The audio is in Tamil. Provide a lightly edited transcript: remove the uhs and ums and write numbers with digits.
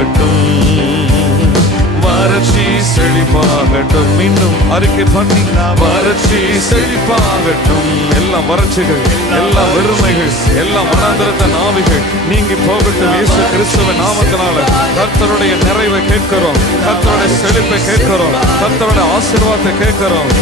செழிப்பாகட்டும், வறட்சி செழிப்பாகட்டும். மீண்டும் அறிக்கை பண்ணி, வறட்சி செழிப்பாகட்டும். எல்லா வறட்சிகள், எல்லா வெறுமைகள், எல்லா மனாந்தரத்த நாவிகள் நீங்கி போகட்டும். இயேசு கிறிஸ்துவின் நாமத்தினால கர்த்தருடைய நிறைவை கேட்கிறோம், கர்த்தருடைய செழிப்பை கேட்கிறோம், கர்த்தருடைய ஆசீர்வாதத்தை கேட்கிறோம்.